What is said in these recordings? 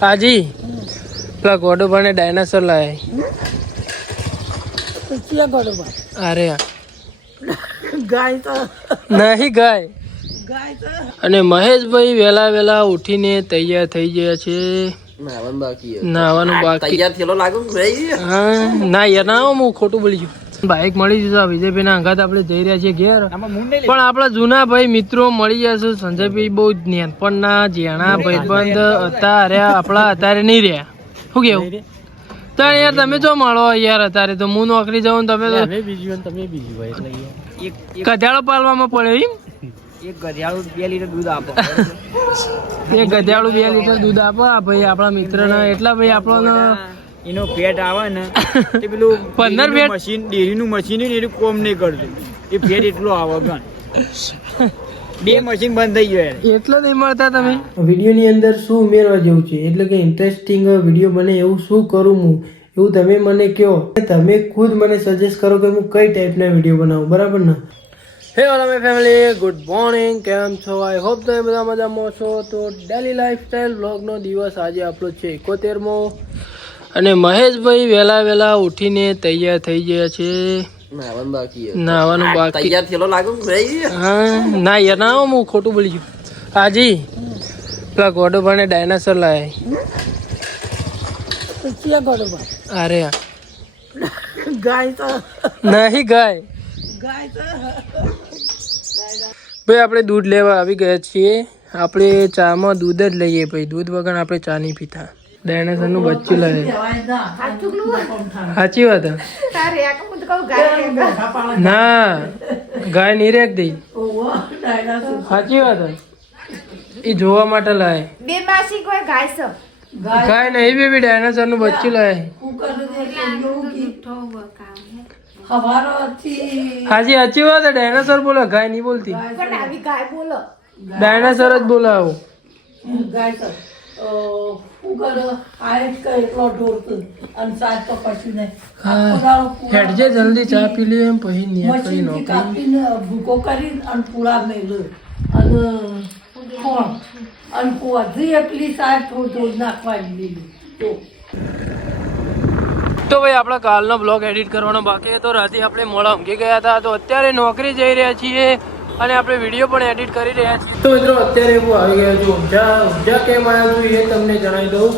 હાજી પેલા ગોડોભાને ડાયનાસોર લાયા અરે ગાય તો નહીં ગાય અને મહેશભાઈ વેલા વેલા ઉઠીને તૈયાર થઈ ગયા છે નાવાનું બાકી હા ના યાર ના હું ખોટું બોલી ગયું બાઈક મળી જશે વિજયભાઈ ના અંગાત આપણે જઈ રહ્યા છીએ ઘેર પણ આપણા જૂના ભાઈ મિત્રો મળી જશે સંજયભાઈ બહુ નાનપણના જેણા ભાઈબંધ હતા અરે આપણા અત્યારે નહીં રહ્યા શું કેવું તારે યાર તમે જો મળો યાર અત્યારે તો હું નોકરી જાઉં તમે ગધેડો પાલવામાં પડે એમ એક ગધેડું 2 લીટર દૂધ આપો એક ગધેડું 2 લીટર દૂધ આપો ભાઈ આપણા મિત્ર ના એટલા ભાઈ આપણો એનો ફેટ આવે ને તે પેલું 15 ફેટ મશીન ડેરીનું મશીન ને એનું કોમ નહીં કરતું એ ફેટ એટલો આવે ગણ 2 મશીન બંધ થઈ ગયો એટલો નહીં મળતા તમે વિડીયોની અંદર શું ઉમેરવા જેવું છે એટલે કે ઇન્ટરેસ્ટિંગ વિડીયો બને એવું શું કરું હું એવું તમે મને કહો તમે ખુદ મને સજેસ્ટ કરો કે હું કઈ ટાઈપના વિડીયો બનાવું બરાબર ને હે all my family good morning કેમ છો આઈ હોપ તમે બધા મજામાં છો તો ડેલી લાઈફસ્ટાઈલ વ્લોગનો દિવસ આજે આપણો છે 71મો અને મહેશભાઈ વેલા વેલા ઉઠીને તૈયાર થઈ ગયા છે નાવાનું બાકી હા ના યાર ના હું ખોટું બોલી ગયું હાજી પેલા ગોડોભાને ડાયનાસોર લાયા અરે ગાય તો નહીં ગાય ભાઈ આપણે દૂધ લેવા આવી ગયા છીએ આપણે ચામાં દૂધ જ લઈએ ભાઈ દૂધ વગર આપણે ચા નહીં પીતા ડાયનાસોર નું બચ્ચું લાવે સાચી વાત ના ગાય નહીં રેક દઈ સાચી વાત એ જોવા માટે લાવે ગાય નહીં બેબી ડાયનાસોર નું બચ્ચું લાવે હાજી સાચી વાત ડાયનાસોર બોલો ગાય નહીં બોલતી ડાયનાસોર જ બોલાવો હેડજે જલ્દી ચા પી લે એમ પછી નિયત કરી નોકરી ભૂકો કરીને અને પૂરા મેળ્યો અને હજી એકલી સાહેબ થોડું નાખવા દીધું તો ભાઈ આપણે કાલનો બ્લોગ એડિટ કરવાનો બાકી હતો રાતે આપણે મોડા ઊંઘી ગયા હતા તો અત્યારે નોકરી જઈ રહ્યા છીએ અને આપણે વિડીયો પણ એડિટ કરી રહ્યા છીએ તો મિત્રો અત્યારે હું આવી ગયો છું ઊંઝા કેમ આવ્યો છું એ તમને જણાવી દઉં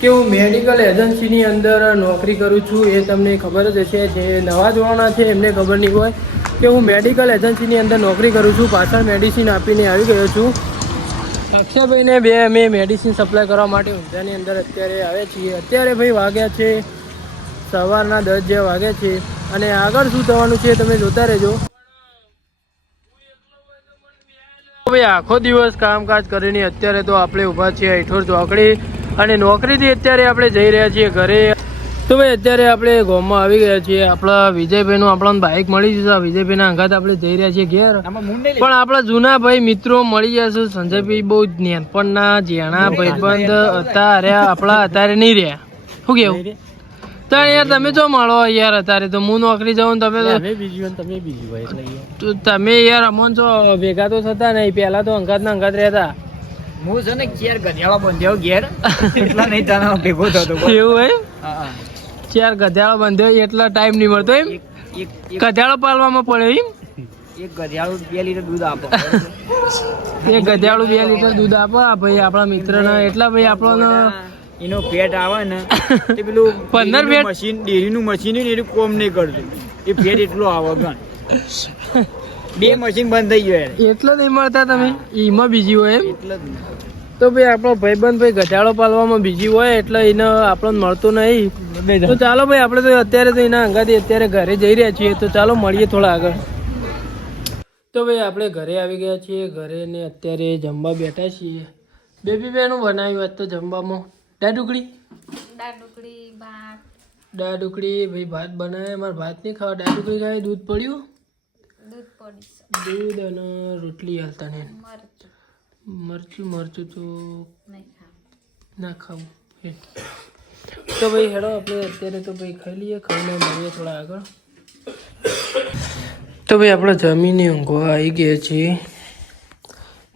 કે હું મેડિકલ એજન્સીની અંદર નોકરી કરું છું એ તમને ખબર જ હશે જે નવા જોવાના છે એમને ખબર નહીં હોય કે હું મેડિકલ એજન્સીની અંદર નોકરી કરું છું પાછળ મેડિસિન આપીને આવી ગયો છું અક્ષયભાઈને અમે મેડિસિન સપ્લાય કરવા માટે ઊંઝાની અંદર અત્યારે આવ્યા છીએ અત્યારે ભાઈ વાગ્યા છે સવારના 10 જેવા વાગે છે અને આગળ શું થવાનું છે તમે જોતા રહેજો ભાઈ આખો દિવસ કામકાજ કરીને અત્યારે તો આપણે ઊભા છીએ હેઠોર ચોકડી અને નોકરીથી અત્યારે આપણે જઈ રહ્યા છીએ ઘરે તો ભાઈ અત્યારે આપણે ગામમાં આવી ગયા છીએ આપણા વિજયભાઈનું આપણને બાઇક મળી જશે વિજયભાઈના અંગાત આપણે જઈ રહ્યા છીએ ઘેર પણ આપણા જૂના ભાઈ મિત્રો મળી જશે સંજયભાઈ બહુ નાનપણના જેણા ભાઈબંધ હતા અરે આપણા અત્યારે નહીં રહ્યા શું કેવું તારે યાર તમે જો મળો યાર અત્યારે તો હું નોકરી જાઉં તમે તો તમે યાર અમોન છો ભેગા તો થતા નહીં પેલા તો અંગાત ના અંગાત રહેતા હું છે ને ઘેર ગધેડો બંધ્યો ઘેર એટલા નહીં તારા ભેગો થતો એવું એમ ચાર ગધેડો બંધ્યો એટલા ટાઈમ નહીં મળતો એમ ગધેડો પાલવામાં પડે એમ એક ગધેડું 2 લીટર દૂધ આપો એક ગધેડું 2 લીટર દૂધ આપો ભાઈ આપણા મિત્ર ના એટલા ભાઈ આપણો એનો ફેટ આવે ને તે પેલું 15 ફેટ મશીન ડેરીનું મશીન ને એનું કોમ નહીં કરતું એ ફેટ એટલો આવે ગણ 2 મશીન બંધ થઈ ગયો એટલો નહીં મળતા તમે એમાં બીજી હોય એમ એટલે તો ભાઈ આપણો ભાઈબંધ ભાઈ ગધાડો પાલવામાં બીજી હોય એટલે એને આપણને મળતો નહીં તો ચાલો ભાઈ આપણે તો અત્યારે તો એના અંગાથી અત્યારે ઘરે જઈ રહ્યા છીએ તો ચાલો મળીએ થોડા આગળ તો ભાઈ આપણે ઘરે આવી ગયા છીએ ઘરે ને અત્યારે જમવા બેઠા છીએ બેબી બેનું બનાવ્યું આજ તો જમવામાં દાળ ઢુકડી ભાઈ ભાત બનાવે મારે ભાત નહીં ખાવા દાળ ઢુકડી ખાય દૂધ પડ્યું દૂધ અને રોટલી હાલતા ને મરચું તો ના ખાવું તો ભાઈ હેડો આપણે અત્યારે તો ભાઈ ખાઈ લઈએ ખાઈને મળીએ થોડા આગળ તો ભાઈ આપણે જમીને ઊંઘવા આવી ગયા છીએ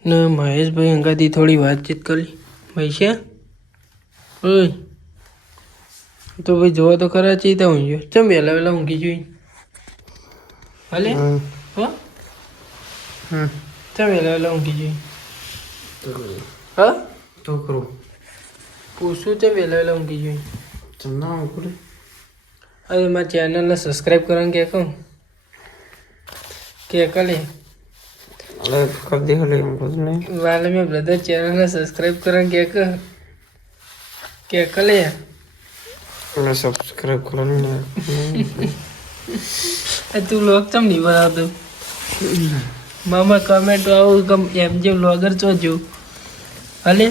ને મહેશભાઈ અંગાથી થોડી વાતચીત કરી ભાઈ છે ઓય તો ભાઈ જોવા તો ખરા ચીતા ઊંઘ્યો ચમ વહેલા વહેલા ઊંઘી જોઈ હાલે હો ચમ વહેલા વહેલા ઊંઘી જોઈ હા તો કરો પૂછું ચમ વહેલા વહેલા ઊંઘી જોઈ ચંદા ઊંઘું અરે મારા ચેનલને સબસ્ક્રાઈબ કરવાનું કે કહું કે કલે અરે કર દે હલે ઊંઘું નહીં વાલે મેં બ્રધર ચેનલને સબસ્ક્રાઈબ કરવાનું કે કલે મેં સબસ્ક્રાઈબ કરવાનું ને તું વ્લોગ ચમ નહીં બનાવતો મામા કમેન્ટ આવું ગમ એમ જે વ્લોગર છો જો હાલે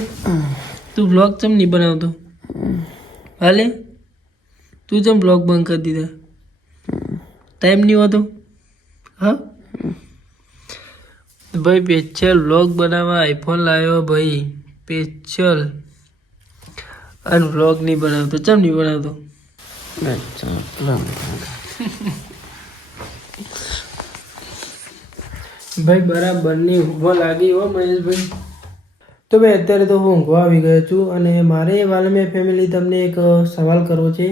તું વ્લોગ ચમ નહીં બનાવતો હાલે તું ચમ વ્લોગ બંધ કરી દીધા ટાઈમ નહીં હોતો હા ભાઈ સ્પેશિયલ વ્લોગ બનાવવા આઈફોન લાવ્યો ભાઈ સ્પેશિયલ અને વ્લોગ નહીં બનાવતો ચમ નહીં બનાવતો ભાઈ બરાબરની ઊંઘવા લાગી હો મહેશભાઈ તો ભાઈ અત્યારે તો હું ઊંઘવા આવી ગયો છું અને મારે વાલમે ફેમિલી તમને એક સવાલ કરવો છે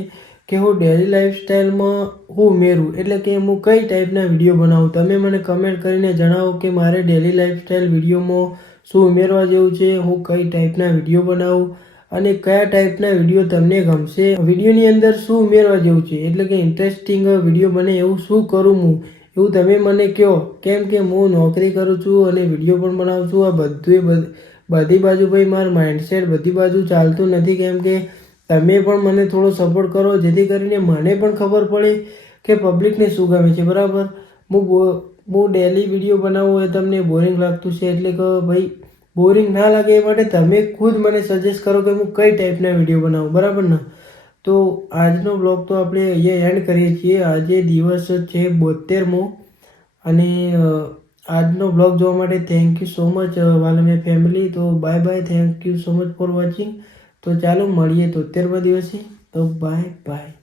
કે હું ડેલી લાઈફસ્ટાઈલમાં હું ઉમેરું એટલે કે હું કઈ ટાઈપના વિડીયો બનાવું તમે મને કમેન્ટ કરીને જણાવો કે મારે ડેલી લાઈફસ્ટાઈલ વિડીયોમાં શું ઉમેરવા જેવું છે હું કઈ ટાઈપના વિડીયો બનાવું અને કયા ટાઈપના વિડીયો તમને ગમશે વિડીયોની અંદર શું ઉમેરવા જેવું છે એટલે કે ઇન્ટરેસ્ટિંગ વિડીયો બને એવું શું કરું હું એવું તમે મને કહો કેમ કે હું નોકરી કરું છું અને વિડીયો પણ બનાવું છું આ બધી બાજુ ભાઈ મારું માઇન્ડસેટ બધી બાજુ ચાલતું નથી કેમ કે તમે પણ મને થોડો સપોર્ટ કરો જેથી કરીને મને પણ ખબર પડે કે પબ્લિકને શું ગમે છે બરાબર હું ડેલી વિડીયો બનાવું એ તમને બોરિંગ લાગતું છે એટલે કે ભાઈ બોરિંગ ના લાગે એ માટે તમે ખુદ મને સજેસ્ટ કરો કે હું કઈ ટાઈપના વિડીયો બનાવું બરાબર ને તો આજનો બ્લોગ તો આપણે અહીંયા એન્ડ કરીએ છીએ આજે દિવસ છે 72મો અને આજનો બ્લોગ જોવા માટે થેન્ક યુ સો મચ વાલમે ફેમિલી તો bye bye thank you so much for watching તો ચાલો મળીએ 73મા દિવસે તો બાય બાય